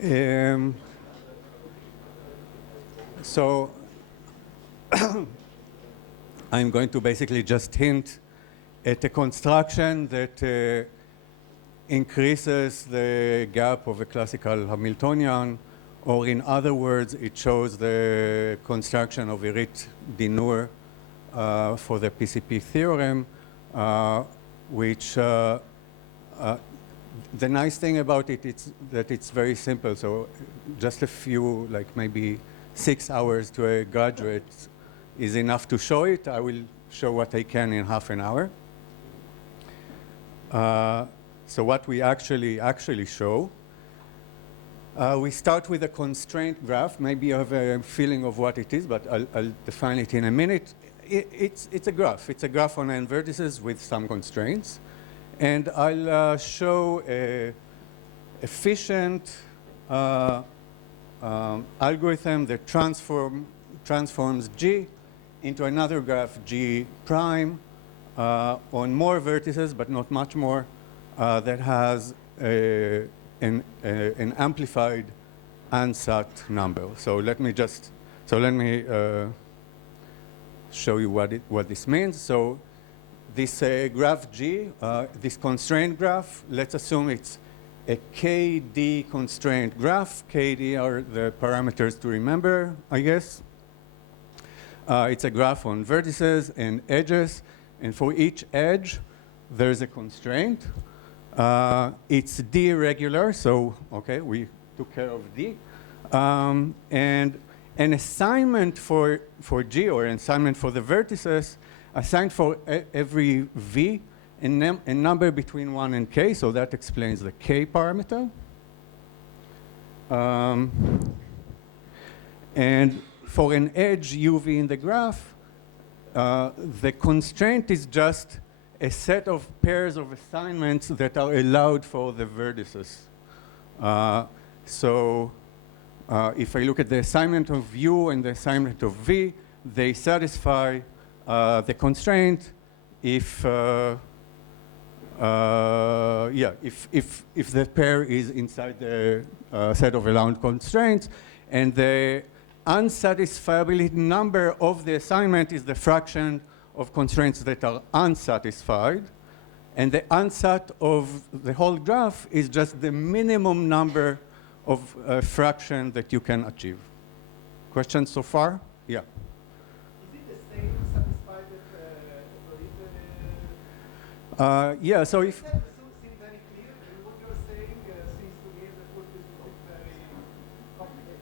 Um, so I'm going to basically just hint at a construction that increases the gap of a classical Hamiltonian, or in other words, it shows the construction of Irit-Dinur for the PCP theorem, which the nice thing about it is that it's very simple. So just a few, like maybe 6 hours to a graduate is enough to show it. I will show what I can in half an hour. So what we actually show, we start with a constraint graph. Maybe you have a feeling of what it is, but I'll define it in a minute. It's a graph. It's a graph on n vertices with some constraints. And I'll show a efficient algorithm that transforms G into another graph, G prime, on more vertices, but not much more, that has an amplified ansat number. So let me show you what this means. So this graph G, this constraint graph, let's assume it's a KD constraint graph. KD are the parameters to remember, I guess. It's a graph on vertices and edges, and for each edge, there's a constraint. It's D regular, so okay, we took care of D. And an assignment for G, or an assignment for the vertices, assigned for every V, a number between 1 and k, so that explains the k parameter. And for an edge UV in the graph, the constraint is just a set of pairs of assignments that are allowed for the vertices. So if I look at the assignment of U and the assignment of V, they satisfy the constraint if the pair is inside the set of allowed constraints, and the unsatisfiability number of the assignment is the fraction of constraints that are unsatisfied, and the unsat of the whole graph is just the minimum number of fraction that you can achieve. Questions so far? Yeah. Is it the same satisfied operator? Yeah, so if... That seems very clear, and what you're saying seems to me that what is not very complicated.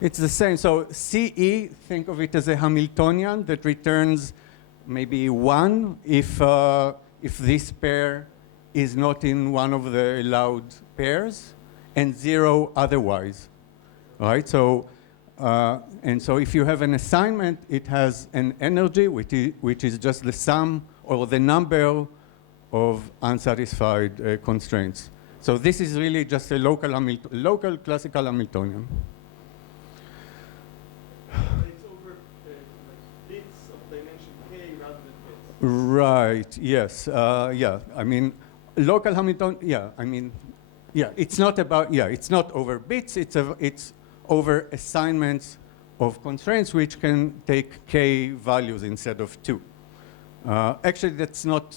It's the same. So CE, think of it as a Hamiltonian that returns maybe 1 if this pair is not in one of the allowed pairs, and 0 otherwise. All right? So, and so if you have an assignment, it has an energy which is just the sum or the number of unsatisfied constraints. So this is really just a local classical Hamiltonian. It's over bits of dimension k rather than bits. Right, yes. Yeah, I mean, local Hamiltonian, yeah, I mean, yeah, it's not about, yeah, it's not over bits, it's over assignments of constraints which can take k values instead of 2. Actually, that's not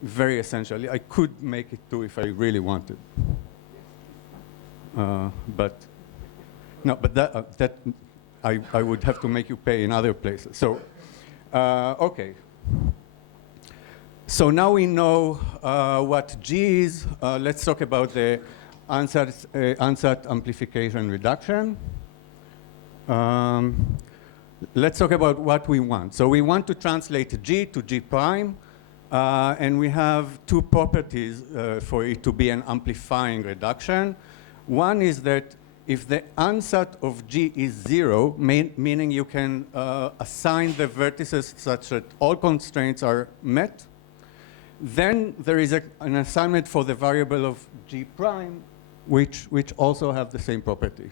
very essential. I could make it 2 if I really wanted. But no, but that I would have to make you pay in other places. So, okay. So now we know what G is. Let's talk about the ansat amplification reduction. Let's talk about what we want. So we want to translate G to G prime, and we have 2 properties for it to be an amplifying reduction. One is that if the ansat of G is 0, meaning you can assign the vertices such that all constraints are met, then there is an assignment for the variable of G prime, which also have the same property.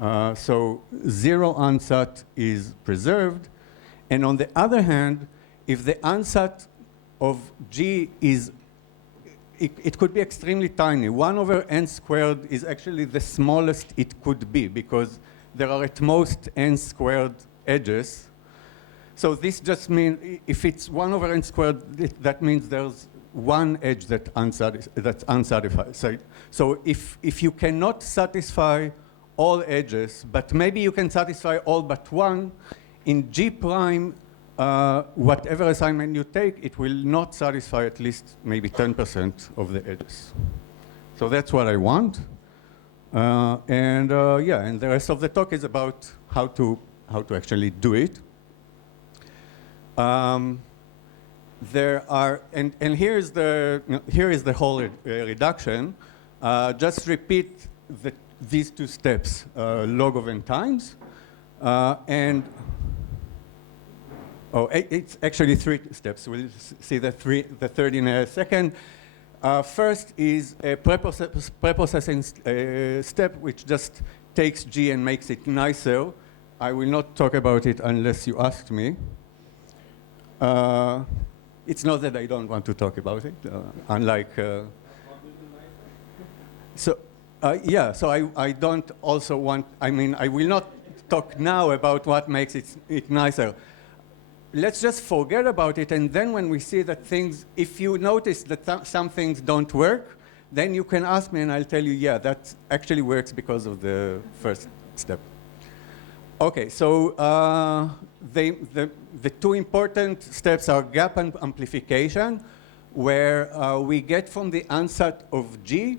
So 0 ansat is preserved. And on the other hand, if the ansat of G is it could be extremely tiny. 1 over n squared is actually the smallest it could be because there are at most n squared edges. So this just means if it's 1 over n squared, that means there's one edge that's unsatisfied. So if you cannot satisfy all edges, but maybe you can satisfy all but one, in G prime, whatever assignment you take, it will not satisfy at least maybe 10% of the edges. So that's what I want. Yeah, and the rest of the talk is about how to actually do it. There are, and here is the whole reduction. Just repeat these two steps, log of n times, it's actually 3 steps. We'll see the third in a second. First is a preprocessing step, which just takes G and makes it nicer. I will not talk about it unless you ask me. It's not that I don't want to talk about it, unlike... So I don't also want, I will not talk now about what makes it nicer. Let's just forget about it, and then when we see that things, if you notice that some things don't work, then you can ask me and I'll tell you, yeah, that actually works because of the first step. Okay, so the 2 important steps are gap and amplification, where we get from the ansat of G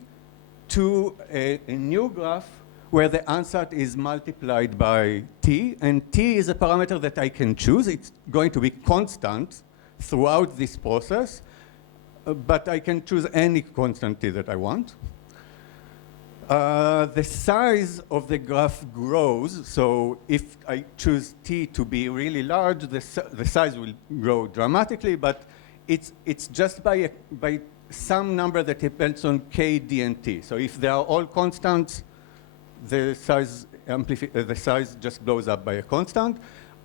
to a new graph where the ansat is multiplied by T, and T is a parameter that I can choose. It's going to be constant throughout this process, but I can choose any constant T that I want. The size of the graph grows, so if I choose T to be really large, the size will grow dramatically, but it's just by some number that depends on K, D, and T. So if they are all constants, the size just blows up by a constant.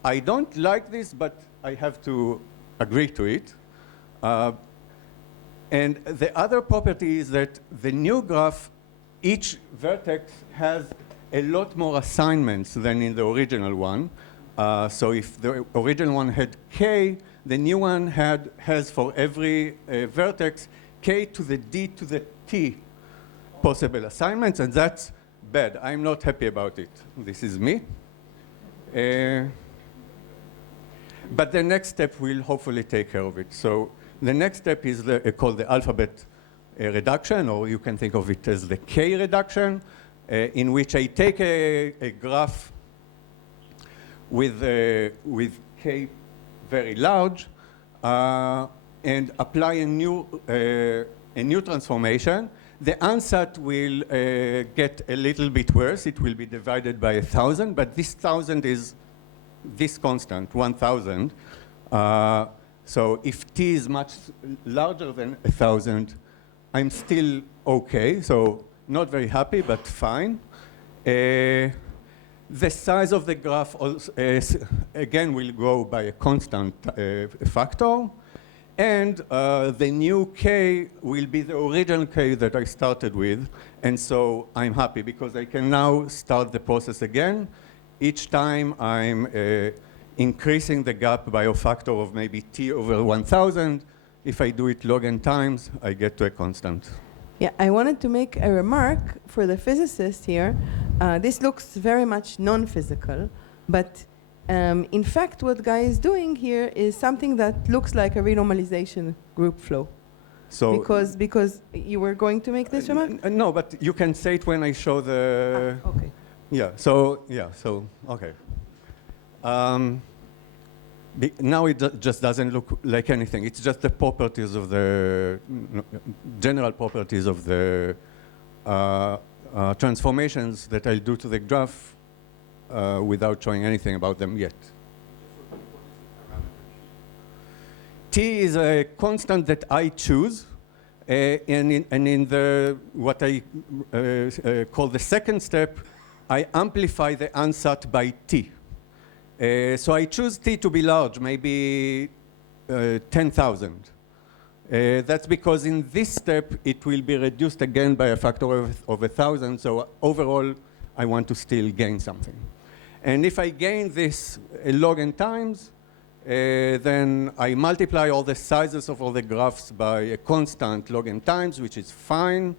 I don't like this, but I have to agree to it. And the other property is that the new graph, each vertex has a lot more assignments than in the original one. So if the original one had K, the new one has for every vertex K to the D to the T possible assignments, and that's bad. I'm not happy about it. This is me. But the next step will hopefully take care of it. So the next step is called the alphabet reduction, or you can think of it as the K reduction, in which I take a graph with K very large and apply a new transformation. The ansat will get a little bit worse. It will be divided by 1,000, but this 1,000 is this constant, 1,000. So if T is much larger than 1,000, I'm still okay, so not very happy, but fine. The size of the graph also, again will grow by a constant factor, and the new K will be the original K that I started with, and so I'm happy because I can now start the process again. Each time I'm increasing the gap by a factor of maybe T over 1,000. If I do it log n times, I get to a constant. Yeah, I wanted to make a remark for the physicist here. This looks very much non-physical, but in fact, what Guy is doing here is something that looks like a renormalization group flow. So because you were going to make this remark? No, but you can say it when I show the... Okay. Yeah, so okay. Now it just doesn't look like anything. It's just the properties of the general properties of the transformations that I'll do to the graph without showing anything about them yet. T is a constant that I choose, and in the what I call the second step, I amplify the ansat by T. So I choose T to be large, maybe 10,000. That's because in this step, it will be reduced again by a factor of 1,000. So overall, I want to still gain something. And if I gain this log n times, then I multiply all the sizes of all the graphs by a constant log n times, which is fine.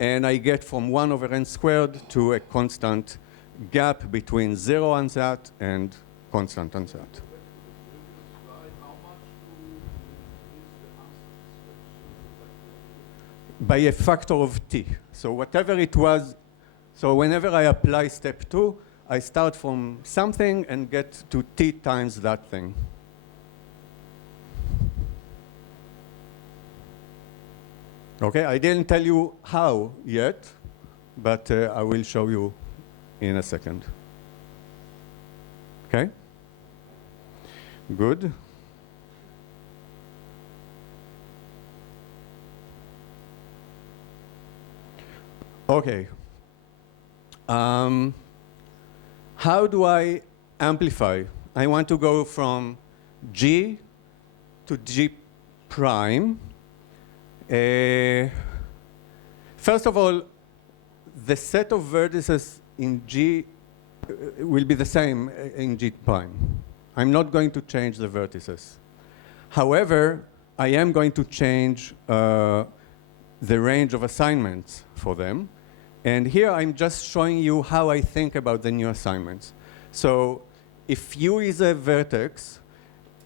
And I get from 1 over n squared to a constant gap between 0 ansat and constant ansat. By a factor of t. So whatever it was, so whenever I apply step 2, I start from something and get to t times that thing. Okay, I didn't tell you how yet, but I will show you in a second. Okay? Good. Okay. How do I amplify? I want to go from G to G prime. First of all, the set of vertices in G will be the same in G prime. I'm not going to change the vertices. However, I am going to change the range of assignments for them. And here I'm just showing you how I think about the new assignments. So if U is a vertex,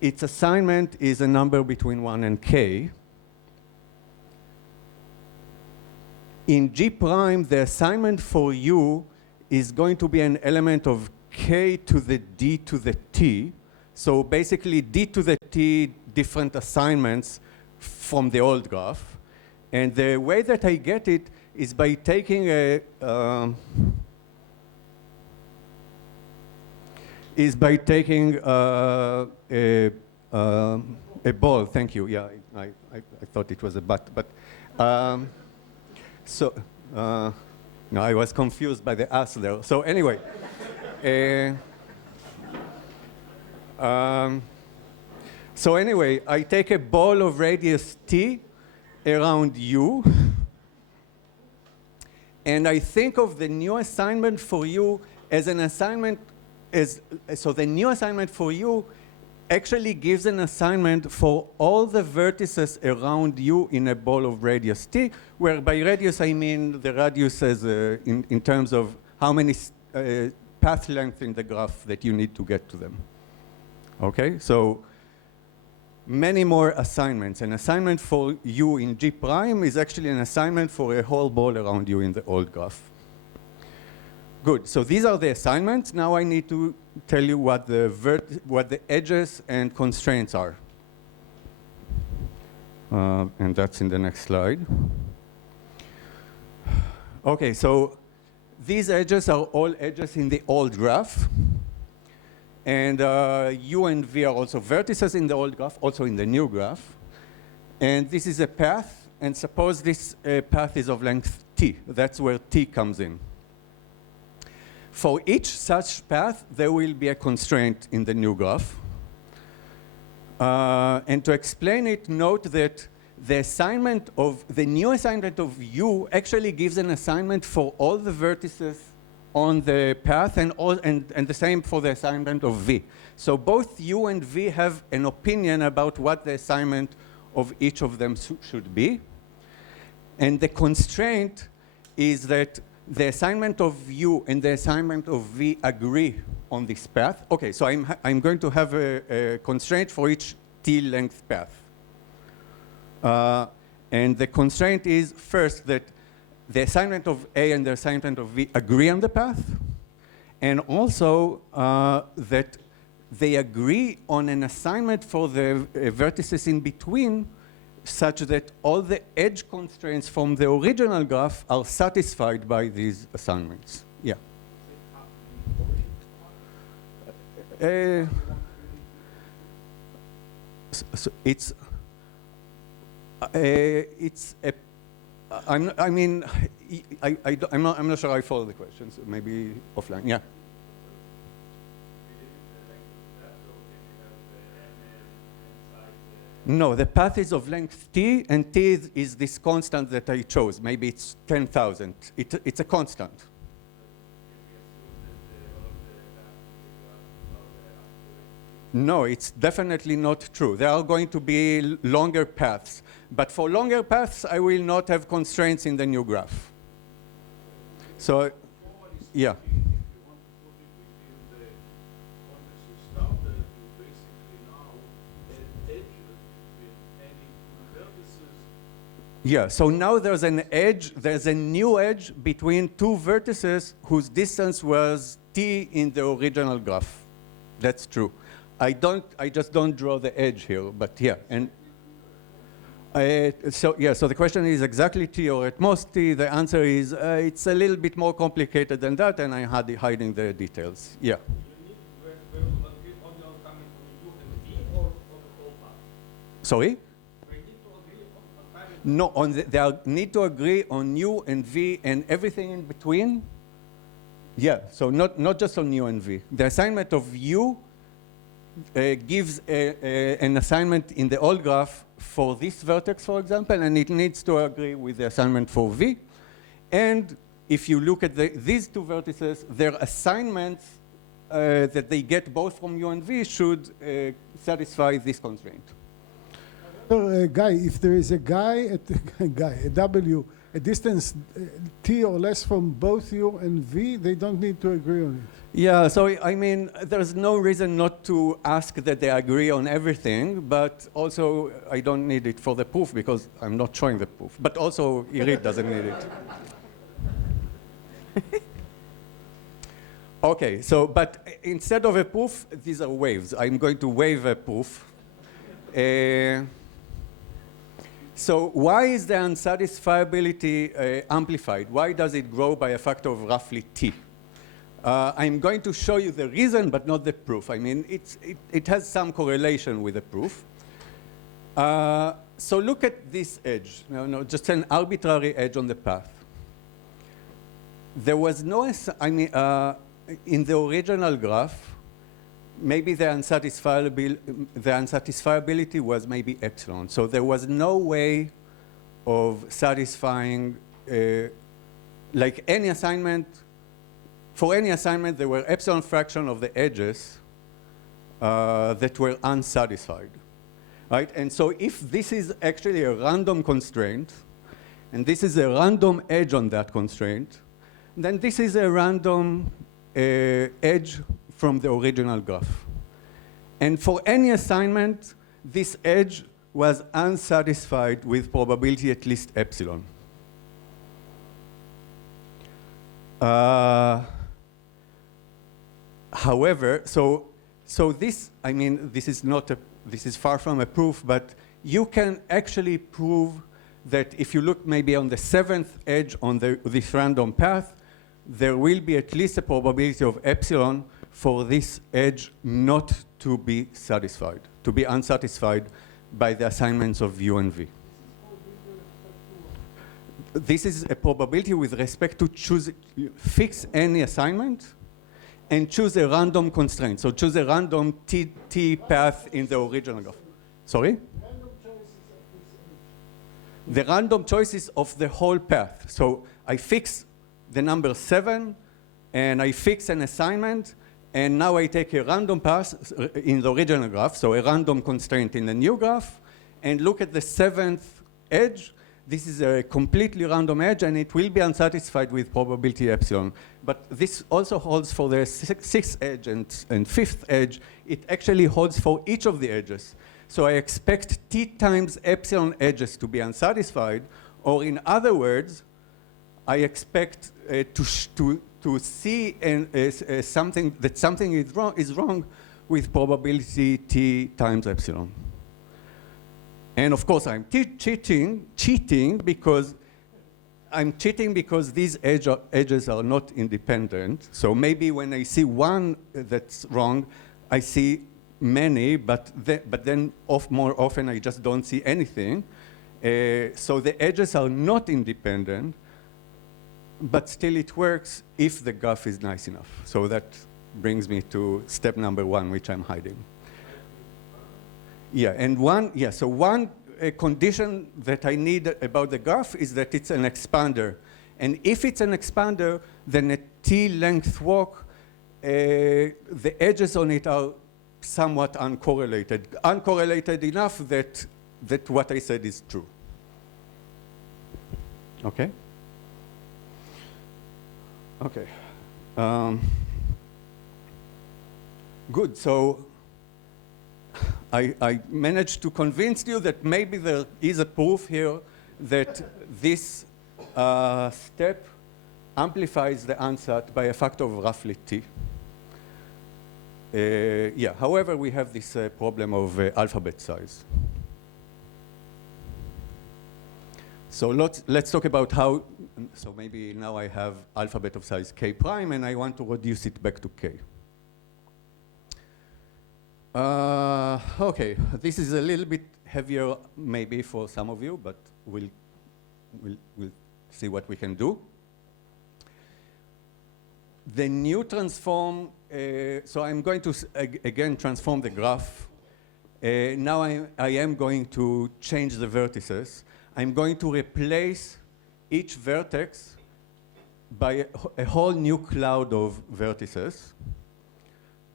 its assignment is a number between 1 and k. In G prime, the assignment for U is going to be an element of k to the d to the t. So basically, d to the t different assignments from the old graph. And the way that I get it is by taking a ball. Thank you. Yeah, I thought it was a butt, but so no, I was confused by the ass there. So anyway, I take a ball of radius t around U. And I think of the new assignment for U as an assignment, so the new assignment for U actually gives an assignment for all the vertices around U in a ball of radius t, where by radius I mean the radius as in terms of how many path length in the graph that you need to get to them. Okay, so many more assignments. An assignment for U in G prime is actually an assignment for a whole ball around U in the old graph. Good, so these are the assignments. Now I need to tell you what the edges and constraints are. And that's in the next slide. Okay, so these edges are all edges in the old graph. And U and V are also vertices in the old graph, also in the new graph. And this is a path, and suppose this path is of length t. That's where t comes in. For each such path, there will be a constraint in the new graph. And to explain it, note that the new assignment of U actually gives an assignment for all the vertices on the path, and the same for the assignment of V. So both U and V have an opinion about what the assignment of each of them should be. And the constraint is that the assignment of U and the assignment of V agree on this path. Okay, so I'm going to have a constraint for each t length path. And the constraint is first that the assignment of A and the assignment of V agree on the path, and also that they agree on an assignment for the vertices in between, such that all the edge constraints from the original graph are satisfied by these assignments. Yeah. So it's a. I'm not sure I follow the questions. Maybe offline. Yeah. No, the path is of length t, and t is this constant that I chose. Maybe it's 10,000. It's a constant. No, it's definitely not true. There are going to be longer paths. But for longer paths, I will not have constraints in the new graph. So, yeah. Yeah, so now there's an edge, there's a new edge between two vertices whose distance was t in the original graph. That's true. I just don't draw the edge here, but yeah. And so the question is exactly t or at most t. The answer is it's a little bit more complicated than that, and I'm hiding the details. Yeah. You need to agree on your coming from U and V or on the whole path? Sorry? They need to agree on a No, they need to agree on U and V and everything in between. Yeah, so not just on U and V. The assignment of U gives an assignment in the old graph for this vertex, for example, and it needs to agree with the assignment for V. And if you look at these two vertices, their assignments that they get both from U and V should satisfy this constraint. Guy, if there is a a W, a distance t or less from both U and V, they don't need to agree on it. Yeah, so I mean, there's no reason not to ask that they agree on everything, but also I don't need it for the proof because I'm not showing the proof. But also Irit doesn't need it. Okay, so but instead of a proof, these are waves. I'm going to wave a proof. So why is the unsatisfiability amplified? Why does it grow by a factor of roughly t? I'm going to show you the reason, but not the proof. I mean, it has some correlation with the proof. So look at this edge. No, just an arbitrary edge on the path. There was no, in the original graph, maybe the unsatisfiability was maybe epsilon. So there was no way of satisfying, like any assignment, for any assignment, there were epsilon fraction of the edges that were unsatisfied, right? And so if this is actually a random constraint, and this is a random edge on that constraint, then this is a random edge from the original graph. And for any assignment, this edge was unsatisfied with probability at least epsilon. However, so this, I mean, this is far from a proof, but you can actually prove that if you look maybe on the 7th edge on this random path, there will be at least a probability of epsilon for this edge not to be satisfied, to be unsatisfied by the assignments of U and V. This is a probability with respect to fix any assignment and choose a random constraint. So choose a random t path in the original graph. Sorry? The random choices of the whole path. So I fix the number 7, and I fix an assignment, and now I take a random path in the original graph, so a random constraint in the new graph, and look at the 7th edge. This is a completely random edge, and it will be unsatisfied with probability epsilon. But this also holds for the 6th edge and 5th edge. It actually holds for each of the edges. So I expect t times epsilon edges to be unsatisfied, or in other words, I expect to see something is wrong with probability t times epsilon. And of course, I'm cheating because these edges are not independent. So maybe when I see one that's wrong, I see many, but then more often I just don't see anything. So the edges are not independent, but still it works if the graph is nice enough. So that brings me to step number 1, which I'm hiding. Yeah, and so one condition that I need about the graph is that it's an expander. And if it's an expander, then a T-length walk, the edges on it are somewhat uncorrelated. Uncorrelated enough that what I said is true. Okay? Okay. Good, so I managed to convince you that maybe there is a proof here that this step amplifies the ansat by a factor of roughly t. Yeah, however, we have this problem of alphabet size. So let's talk about how, so maybe now I have alphabet of size k prime and I want to reduce it back to k. Okay, this is a little bit heavier maybe for some of you, but we'll see what we can do. The new transform, so I'm going to again transform the graph. Now I am going to change the vertices. I'm going to replace each vertex by a whole new cloud of vertices.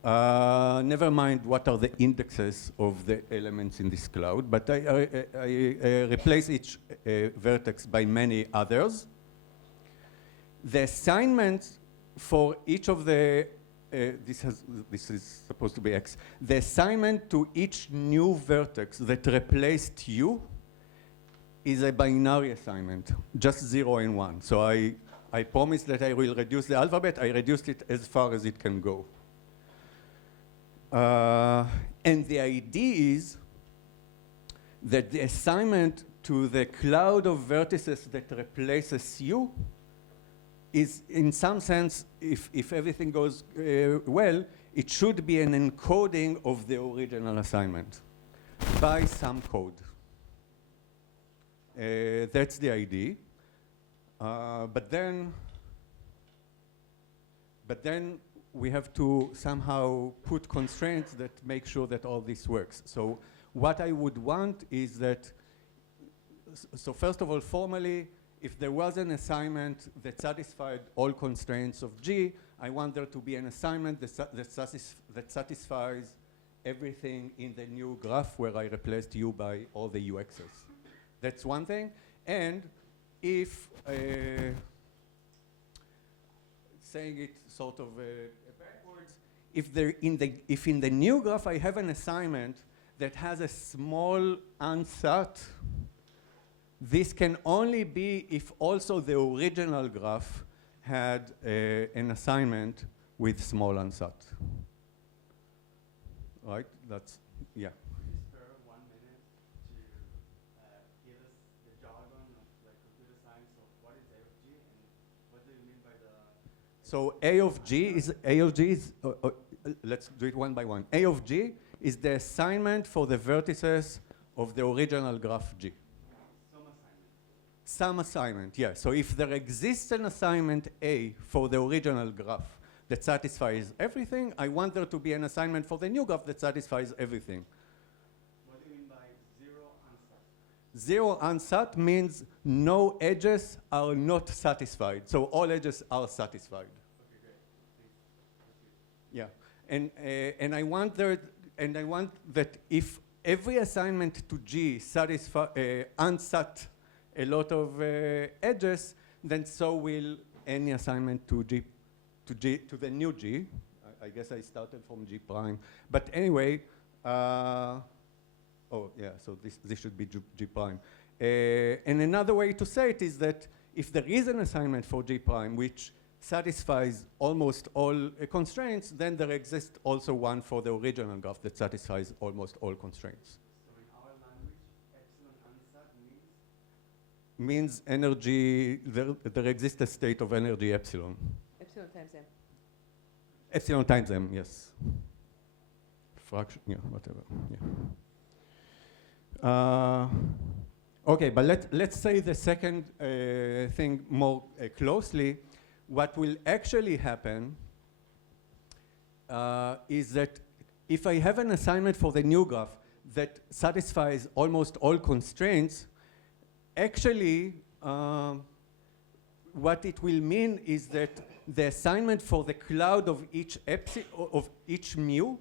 Never mind what are the indexes of the elements in this cloud, but I replace each vertex by many others. The assignment for each of the, this is supposed to be x, the assignment to each new vertex that replaced u is a binary assignment, just 0 and 1. So I promised that I will reduce the alphabet. I reduced it as far as it can go. And the idea is that the assignment to the cloud of vertices that replaces u is, in some sense, if everything goes well, it should be an encoding of the original assignment by some code. That's the idea. But then we have to somehow put constraints that make sure that all this works. So what I would want is that, so first of all, formally, if there was an assignment that satisfied all constraints of G, I want there to be an assignment that satisfies everything in the new graph where I replaced U by all the UXs. That's one thing. And if, saying it sort of backwards, if in the new graph I have an assignment that has a small ansat, this can only be if also the original graph had an assignment with small ansat. Right? That's, yeah. Could you spare 1 minute to give us the jargon of like computer science of what is A of G and what do you mean by the... So A of G is, let's do it one by one. A of G is the assignment for the vertices of the original graph G. Some assignment, yeah. So if there exists an assignment A for the original graph that satisfies everything, I want there to be an assignment for the new graph that satisfies everything. What do you mean by zero ansat? Zero ansat means no edges are not satisfied. So all edges are satisfied. Okay, great. Thanks. Yeah, and I want that if every assignment to G ansat a lot of edges, then so will any assignment to the new G. I guess I started from G prime. But anyway, oh yeah, so this should be G prime. And another way to say it is that if there is an assignment for G prime which satisfies almost all constraints, then there exists also one for the original graph that satisfies almost all constraints. So in our language, epsilon ansat means? Means energy, there exists a state of energy epsilon. Epsilon times m. Epsilon times m, yes. Fraction, yeah, whatever, yeah. Okay, but let's say the second thing more closely. What will actually happen is that if I have an assignment for the new graph that satisfies almost all constraints, actually, what it will mean is that the assignment for the cloud of each mu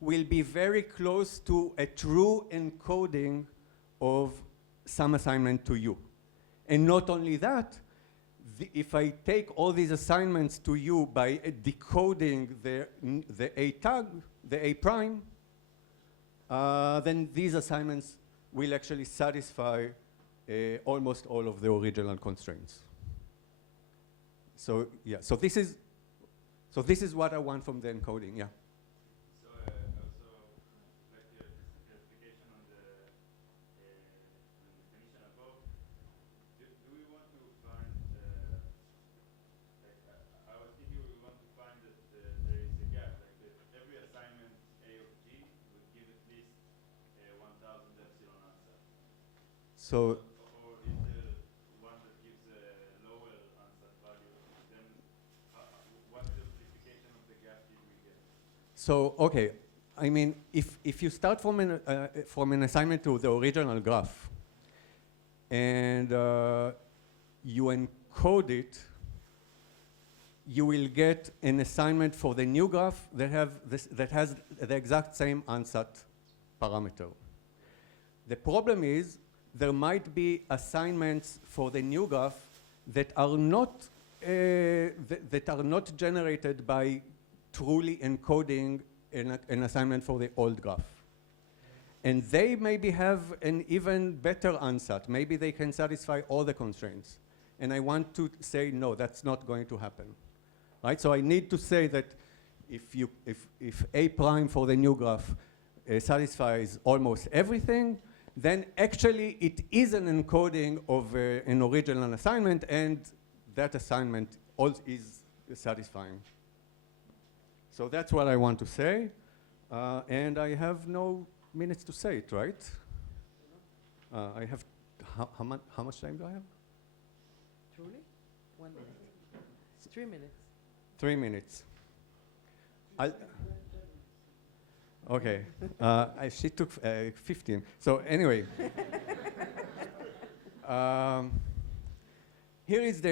will be very close to a true encoding of some assignment to u. And not only that, if I take all these assignments to u by decoding the a tag, the a prime, then these assignments will actually satisfy almost all of the original constraints. So yeah, so this is what I want from the encoding. Yeah. So also, like your clarification on the definition above, do we want to find, I was thinking we want to find that there is a gap, like that every assignment A of G would give at least 1,000 epsilon answer. So Or is there one that gives a lower answer value? Then what simplification of the gap did we get? So, okay, I mean, if you start from an assignment to the original graph, and you encode it, you will get an assignment for the new graph that has the exact same ansat parameter. The problem is there might be assignments for the new graph that are not generated by truly encoding an assignment for the old graph. And they maybe have an even better ansat. Maybe they can satisfy all the constraints. And I want to say, no, that's not going to happen. Right? So I need to say that if A prime for the new graph satisfies almost everything, then actually it is an encoding of an original assignment, and that assignment is satisfying. So that's what I want to say, and I have no minutes to say it, right? I have, how much time do I have? Truly? 1 minute. 3 minutes. 3 minutes. Okay, she took 15. So anyway, here is the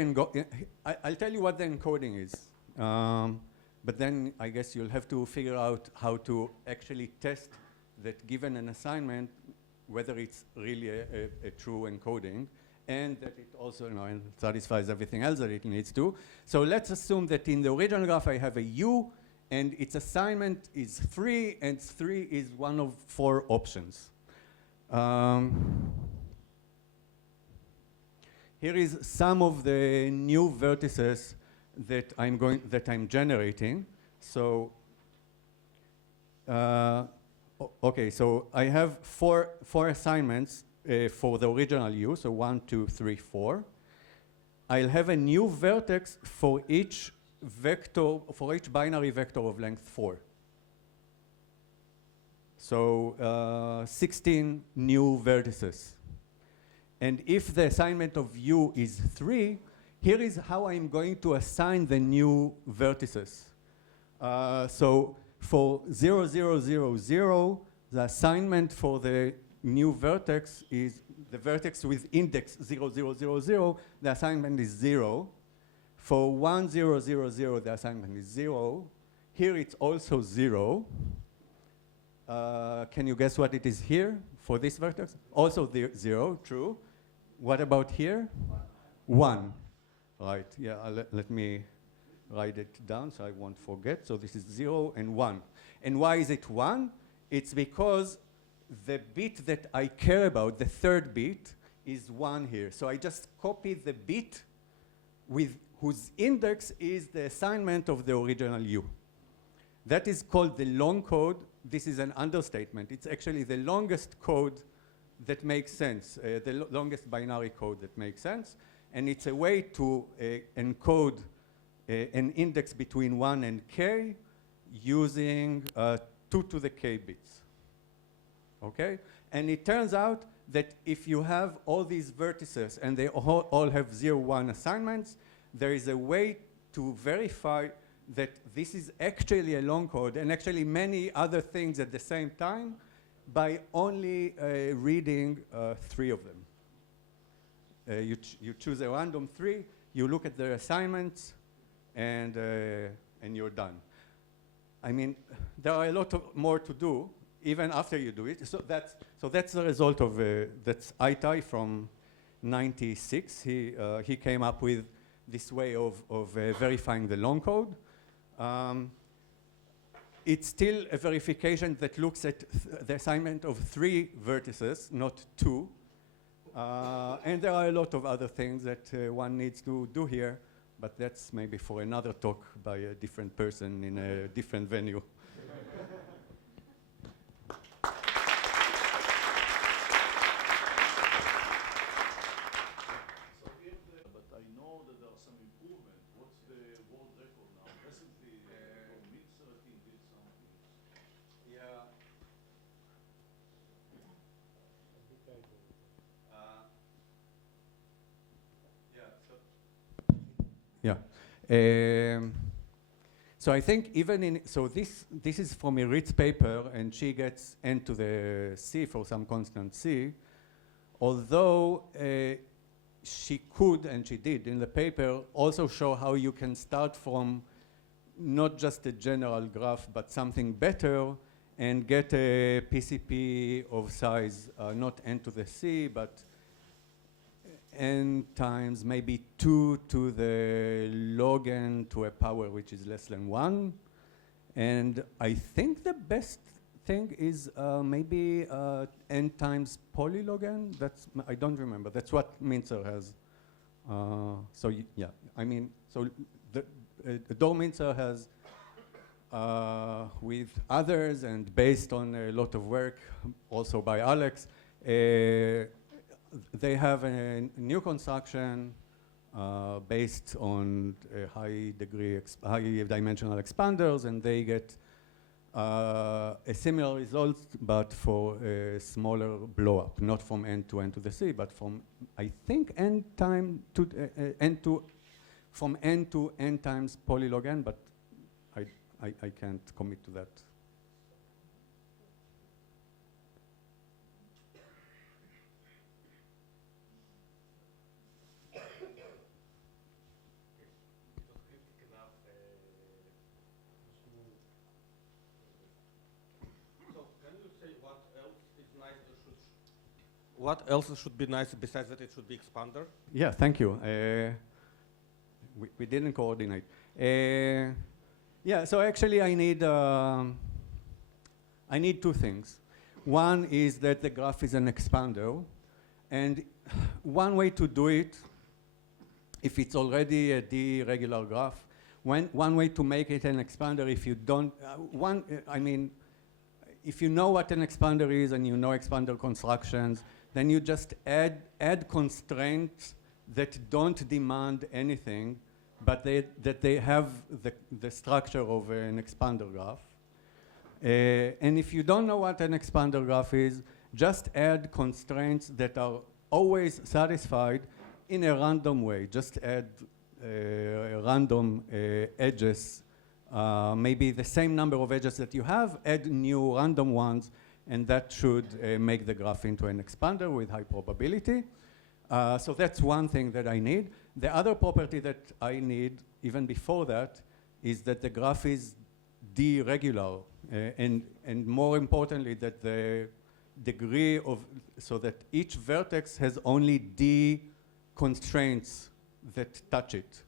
I'll tell you what the encoding is. But then I guess you'll have to figure out how to actually test that given an assignment, whether it's really a true encoding, and that it also satisfies everything else that it needs to. So let's assume that in the original graph I have a U, and its assignment is 3, and 3 is one of 4 options. Here is some of the new vertices that I'm generating. So, okay, so I have four assignments for the original U, so 1, 2, 3, 4. I'll have a new vertex for each vector, for each binary vector of length 4. So 16 new vertices. And if the assignment of U is 3, here is how I'm going to assign the new vertices. So for 0, 0, 0, 0, the assignment for the new vertex is the vertex with index 0, 0, 0, 0, the assignment is 0. For 1, 0, 0, 0, the assignment is 0. Here it's also 0. Can you guess what it is here for this vertex? Also 0, true. What about here? 1. Right, yeah, let me write it down so I won't forget. So this is 0 and 1. And why is it 1? It's because the bit that I care about, the third bit, is 1 here. So I just copy the bit with whose index is the assignment of the original U. That is called the long code. This is an understatement. It's actually the longest code that makes sense, the longest binary code that makes sense. And it's a way to encode an index between 1 and k using 2 to the k bits. Okay? And it turns out that if you have all these vertices and they all have 0, 1 assignments, there is a way to verify that this is actually a long code and actually many other things at the same time by only reading 3 of them. You choose a random 3, you look at the assignments, and you're done. I mean, there are a lot of more to do, even after you do it. So that's the result of, that's Aitai from 96. He came up with this way of verifying the long code. It's still a verification that looks at the assignment of 3 vertices, not 2. And there are a lot of other things that one needs to do here, but that's maybe for another talk by a different person in a different venue. But I know that there are some improvement. What's the world record now? Recently, Mixer, I think, did something. Yeah. So I think even in, so this is from Irit's paper, and she gets n to the c for some constant c, although she could, and she did in the paper, also show how you can start from not just a general graph, but something better, and get a PCP of size, not n to the c, but n times maybe 2 to the log n to a power which is less than 1. And I think the best thing is maybe n times polylog n. I don't remember. That's what Mintzer has. So yeah, I mean, so the Mintzer has with others and based on a lot of work also by Alex, they have a new construction based on high dimensional expanders, and they get a similar result, but for a smaller blow-up, not from n to n to the c, but from, I think, n to from n to n times polylog n, but I can't commit to that. So can you say what else is nice? What else should be nice besides that it should be expander? Yeah, thank you. We didn't coordinate. Yeah, so actually I need 2 things. One is that the graph is an expander, and one way to do it, if it's already a D-regular graph, one way to make it an expander, if you don't, I mean, if you know what an expander is and you know expander constructions, then you just add constraints that don't demand anything, but that they have the structure of an expander graph. And if you don't know what an expander graph is, just add constraints that are always satisfied in a random way. Just add random edges, maybe the same number of edges that you have, add new random ones, and that should make the graph into an expander with high probability. So that's one thing that I need. The other property that I need, even before that, is that the graph is D-regular, and more importantly, that the degree of, so that each vertex has only D constraints that touch it.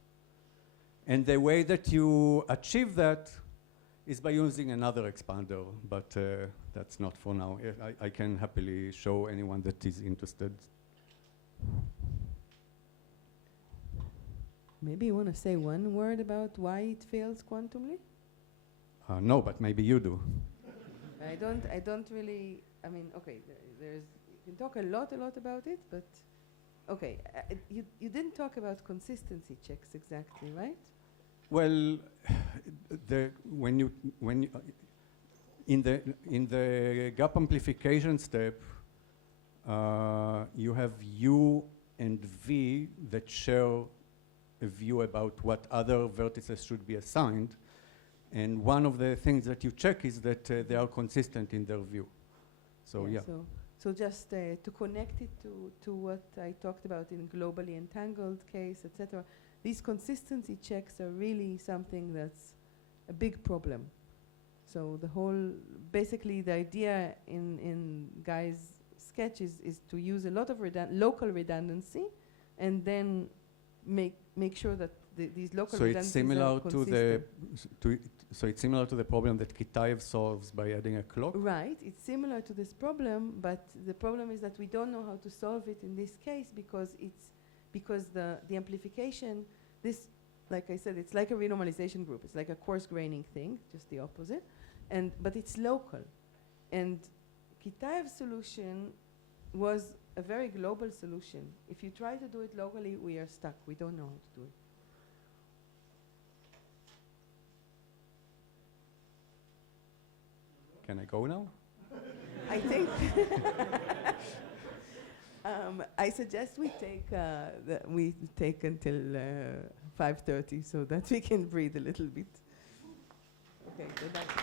And the way that you achieve that is by using another expander, but that's not for now. I can happily show anyone that is interested. Maybe you want to say one word about why it fails quantumly? No, but maybe you do. I don't really, I mean, okay, there's, you can talk a lot about it, but, okay, you didn't talk about consistency checks exactly, right? Well, in the gap amplification step, you have U and V that share a view about what other vertices should be assigned. And one of the things that you check is that they are consistent in their view. So yeah. So just to connect it to what I talked about in globally entangled case, etc. These consistency checks are really something that's a big problem. So the whole, basically the idea in Guy's sketch is to use a lot of local redundancy, and then make sure that these local So redundancies it's similar are to the so it's similar to the problem that Kitaev solves by adding a clock. Right, it's similar to this problem, but the problem is that we don't know how to solve it in this case because the amplification, this, like I said, it's like a renormalization group. It's like a coarse graining thing, just the opposite, but it's local. And Kitaev's solution was a very global solution. If you try to do it locally, we are stuck. We don't know how to do it. Can I go now? I think I suggest we take until 5:30 so that we can breathe a little bit. Okay, goodbye.